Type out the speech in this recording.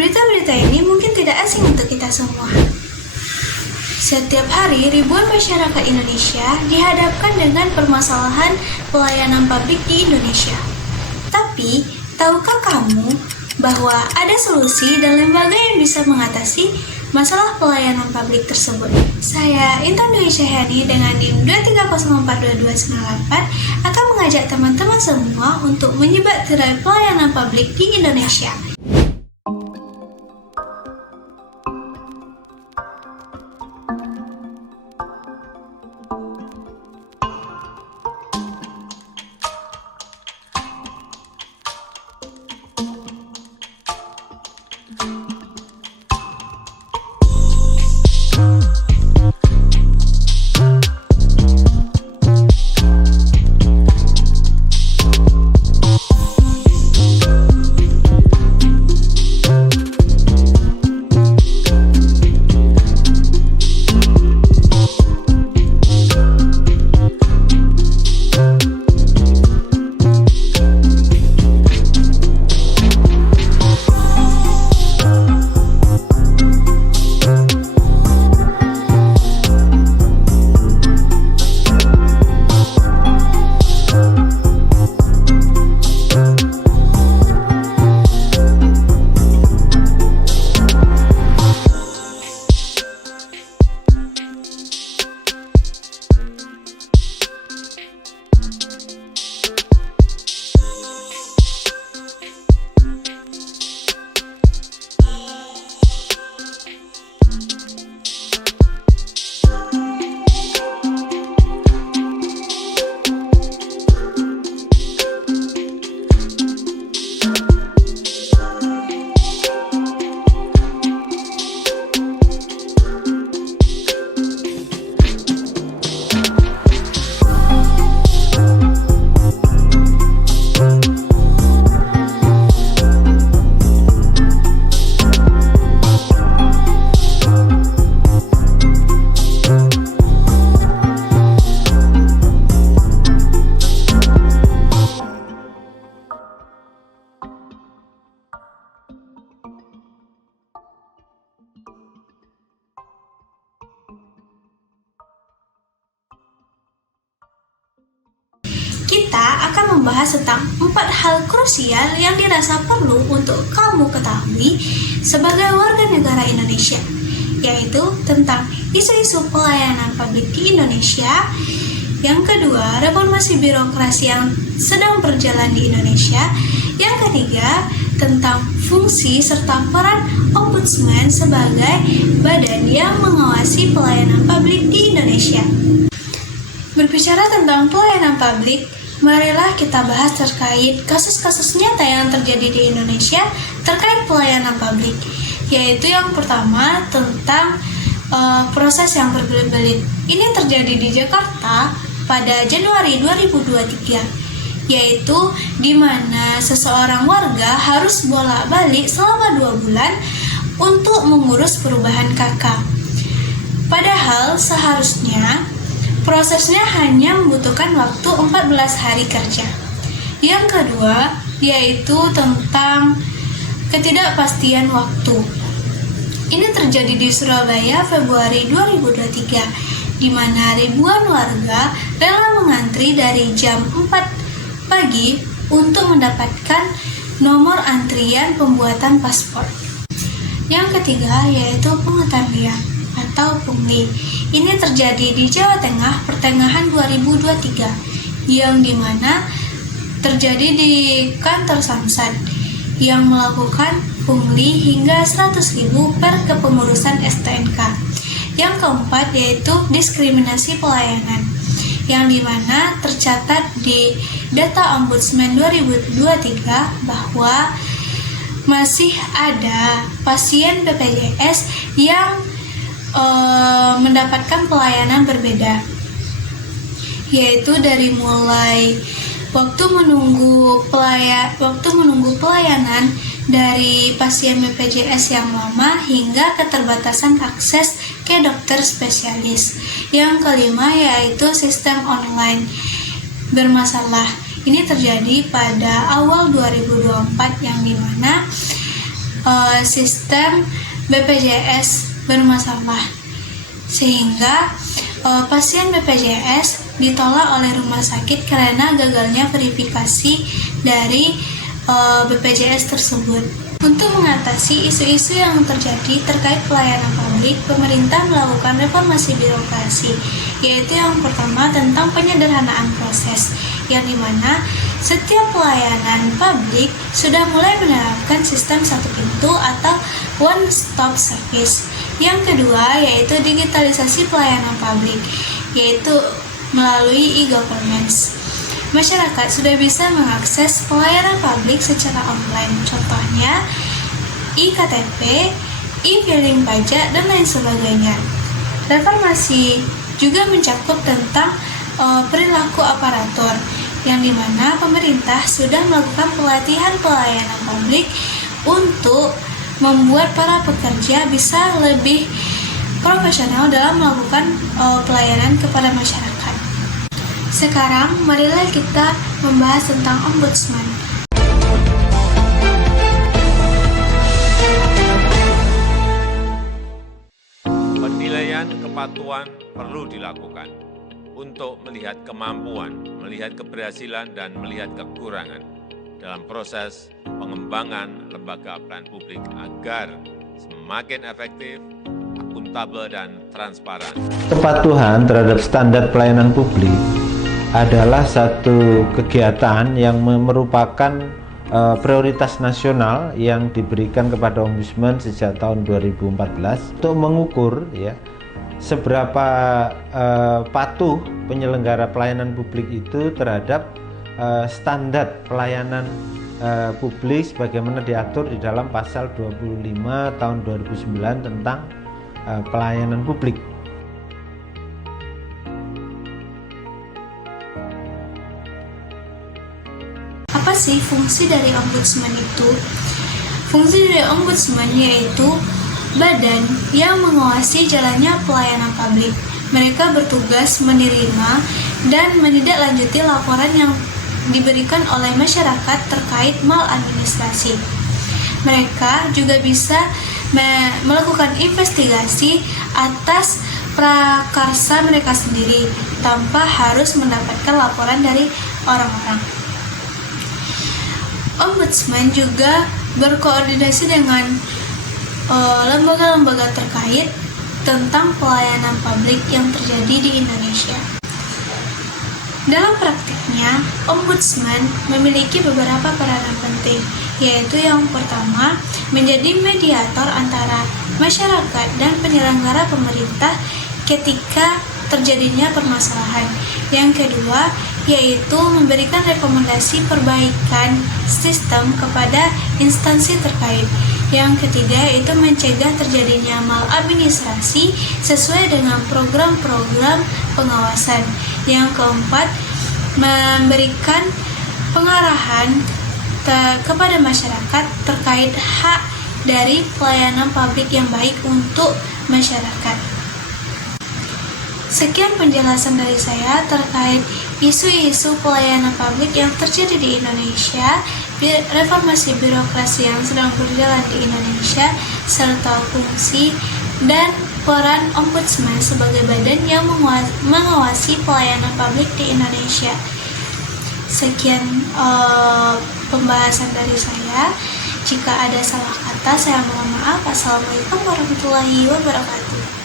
Berita-berita ini mungkin tidak asing untuk kita semua. Setiap hari, ribuan masyarakat Indonesia dihadapkan dengan permasalahan pelayanan publik di Indonesia. Tapi, tahukah kamu bahwa ada solusi dan lembaga yang bisa mengatasi masalah pelayanan publik tersebut? Saya, Intan Dwi Syahyani dengan NIM 2304228 akan mengajak teman-teman semua untuk menyibak tirai pelayanan publik di Indonesia. Kita akan membahas tentang 4 hal krusial yang dirasa perlu untuk kamu ketahui sebagai warga negara Indonesia, yaitu tentang isu-isu pelayanan publik di Indonesia. Yang kedua, reformasi birokrasi yang sedang berjalan di Indonesia. Yang ketiga, tentang fungsi serta peran Ombudsman sebagai badan yang mengawasi pelayanan publik di Indonesia. Berbicara tentang pelayanan publik, marilah kita bahas terkait kasus-kasus nyata yang terjadi di Indonesia terkait pelayanan publik, yaitu yang pertama tentang proses yang berbelit-belit. Ini terjadi di Jakarta pada Januari 2023, yaitu di mana seseorang warga harus bolak-balik selama 2 bulan untuk mengurus perubahan KK. Padahal seharusnya prosesnya hanya membutuhkan waktu 14 hari kerja. Yang kedua, yaitu tentang ketidakpastian waktu. Ini terjadi di Surabaya Februari 2023, di mana ribuan warga rela mengantri dari jam 4 pagi untuk mendapatkan nomor antrian pembuatan paspor. Yang ketiga, yaitu pengetahuan atau pungli. Ini terjadi di Jawa Tengah pertengahan 2023, yang dimana terjadi di kantor Samsat yang melakukan pungli hingga 100.000 per kepengurusan STNK. Yang keempat, yaitu diskriminasi pelayanan, yang dimana tercatat di data Ombudsman 2023 bahwa masih ada pasien BPJS yang mendapatkan pelayanan berbeda, yaitu dari mulai waktu menunggu pelayanan dari pasien BPJS yang lama hingga keterbatasan akses ke dokter spesialis. Yang kelima, yaitu sistem online bermasalah. Ini terjadi pada awal 2024, yang dimana sistem BPJS bermasalah, sehingga pasien BPJS ditolak oleh rumah sakit karena gagalnya verifikasi dari BPJS tersebut. Untuk mengatasi isu-isu yang terjadi terkait pelayanan publik, pemerintah melakukan reformasi birokrasi, yaitu yang pertama tentang penyederhanaan proses, yang dimana setiap pelayanan publik sudah mulai menerapkan sistem satu pintu atau one stop service. Yang kedua yaitu digitalisasi pelayanan publik, yaitu melalui e-governance. Masyarakat sudah bisa mengakses pelayanan publik secara online, contohnya e-KTP, e-filing pajak, dan lain sebagainya. Reformasi juga mencakup tentang perilaku aparatur, yang dimana pemerintah sudah melakukan pelatihan pelayanan publik untuk membuat para pekerja bisa lebih profesional dalam melakukan pelayanan kepada masyarakat. Sekarang, marilah kita membahas tentang Ombudsman. Penilaian kepatuhan perlu dilakukan untuk melihat kemampuan, melihat keberhasilan, dan melihat kekurangan dalam proses pengembangan lembaga pelayanan publik agar semakin efektif, akuntabel, dan transparan. Kepatuhan terhadap standar pelayanan publik adalah satu kegiatan yang merupakan prioritas nasional yang diberikan kepada Ombudsman sejak tahun 2014 untuk mengukur seberapa patuh penyelenggara pelayanan publik itu terhadap standar pelayanan publik sebagaimana diatur di dalam pasal 25 tahun 2009 tentang pelayanan publik. Apa sih fungsi dari Ombudsman itu? Fungsi dari Ombudsman yaitu badan yang mengawasi jalannya pelayanan publik. Mereka bertugas menerima dan menindaklanjuti laporan yang diberikan oleh masyarakat terkait maladministrasi. Mereka juga bisa melakukan investigasi atas prakarsa mereka sendiri tanpa harus mendapatkan laporan dari orang-orang. Ombudsman juga berkoordinasi dengan lembaga-lembaga terkait tentang pelayanan publik yang terjadi di Indonesia. Dalam praktiknya, Ombudsman memiliki beberapa peranan penting, yaitu yang pertama, menjadi mediator antara masyarakat dan penyelenggara pemerintah ketika terjadinya permasalahan. Yang kedua, yaitu memberikan rekomendasi perbaikan sistem kepada instansi terkait. Yang ketiga, yaitu mencegah terjadinya maladministrasi sesuai dengan program-program pengawasan. Yang keempat, memberikan pengarahan kepada masyarakat terkait hak dari pelayanan publik yang baik untuk masyarakat. Sekian penjelasan dari saya terkait isu-isu pelayanan publik yang terjadi di Indonesia, reformasi birokrasi yang sedang berjalan di Indonesia, serta fungsi dan peran Ombudsman sebagai badan yang mengawasi pelayanan publik di Indonesia. Sekian pembahasan dari saya. Jika ada salah kata, saya mohon maaf. Assalamualaikum warahmatullahi wabarakatuh.